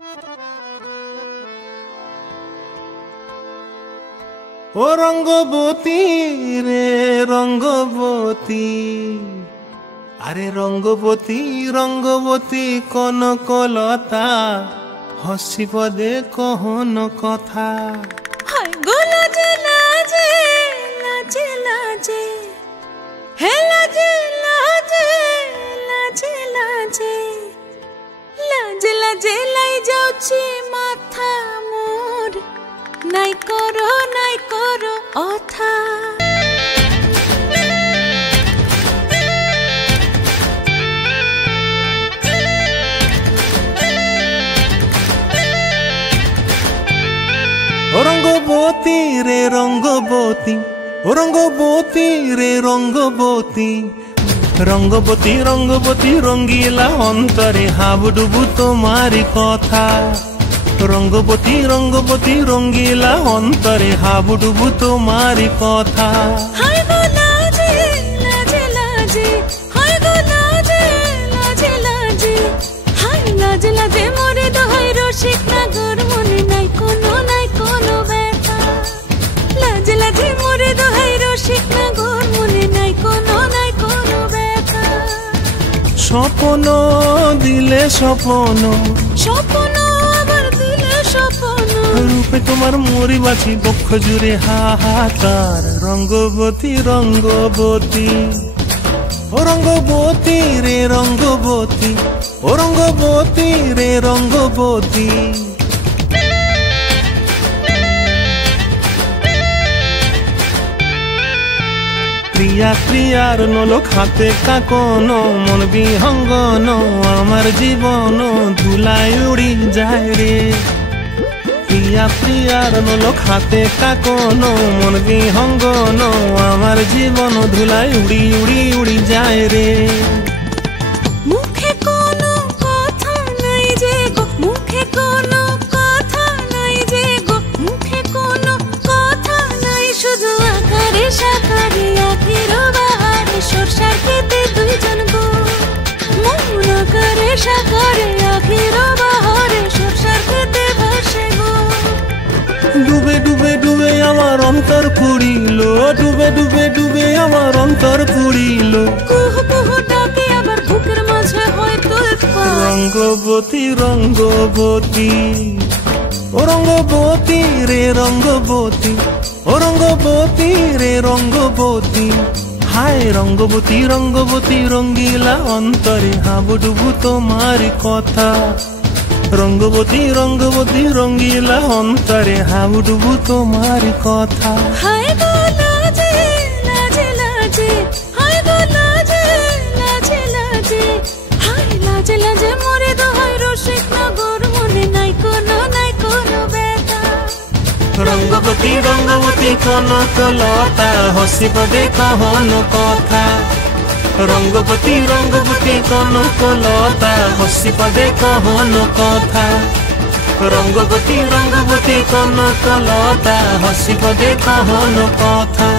ও রঙ্গবতী রে রঙ্গবতী, আরে রঙ্গবতী রঙ্গবতী কনকলতা, হসি পদে কহন কথা। হায় গো লাজে লাজে লাজে লাজে, হে লাজে লাজে লাজে লাজে, লাজে লাজে লাই যাଉଛି মাথা মোর, নাই করো অথা। রঙ্গবতী রে রঙ্গবতী, ও রঙ্গবতী রে রঙ্গবতী, রঙ্গবতী রঙ্গবতী রঙ্গিলা অন্তরে হাবুডুবু তোমারি কথা। রঙ্গবতী রঙ্গবতী রঙ্গিলা অন্তরে হাবুডুবু তোমারি কথা। হায় গো লাজে লাজে লাজে, হায় গো লাজে লাজে লাজে, হায় লাজে লাজে মোরে দোহাই রসিক নাগর, মনে নাই কোনো ব্যথা। লাজে লাজে মোরে দোহাই রসিক নাগর, মনে নাই কোনো ব্যথা। স্বপ্ন দিলে স্বপ্ন, স্বপ্ন আবার দিলে স্বপ্ন, রূপে তোমার মরি বাছি বক্ষ জুড়ে হাহাকার। রঙ্গবতী রঙ্গবতী, ও রঙ্গবতী রে রঙ্গবতী, ও রঙ্গবতী রে রঙ্গবতী। প্রিয়া প্রিয়ার নলোক হাতে কাকন, মন বিহঙ্গন আমার জীবন ধুলায় উড়ি যায় রে। প্রিয়া প্রিয়ার নলোক হাতে কাকন, মন বিহঙ্গন আমার জীবন ধুলায় উড়ি উড়ি উড়ি যায় রে। মুখে কোনো কথা নাই যে গো, মুখে কোনো কথা নাই যে গো, মুখে কোনো কথা নাই, শুধু আকারে সাকারে আখির বাহারে সরষার খেতে দুইজন গো। মন আকারে সাকারে আখির বাহারে সরষার খেতে ভাসে গো। ডুবে ডুবে ডুবে আমার অন্তর পুড়িল, ডুবে ডুবে ডুবে আমার অন্তর পুড়িল। কুহ কুহ ডাকে আবার বুকের মাঝে হয় তুলপাত। রঙ্গবতী রঙ্গবতী, ও রঙ্গবতী রে রঙ্গবতী, ও রঙ্গবতী রে রঙ্গবতী। হায় রঙ্গবতী রঙ্গবতী রঙ্গিলা অন্তরে হাবুডুবু তোমারি কথা। রঙ্গবতী রঙ্গবতী রঙ্গিলা অন্তরে হাবুডুবু তোমারি কথা। হায় গো লাজে লাজে লাজে, হায় গো লাজে লাজে লাজে, হায় লাজে লাজে মোরে দোহাই রসিক নগর, মনে নাই কোনো ব্যথা। রঙ্গবতী রঙ্গবতী কনকলতা, হসি পদে কহন কথা। রঙ্গবতী রঙ্গবতী কনকলতা, হসি পদে কহন কথা। রঙ্গবতী রঙ্গবতী কনকলতা, হসি পদে কহন কথা।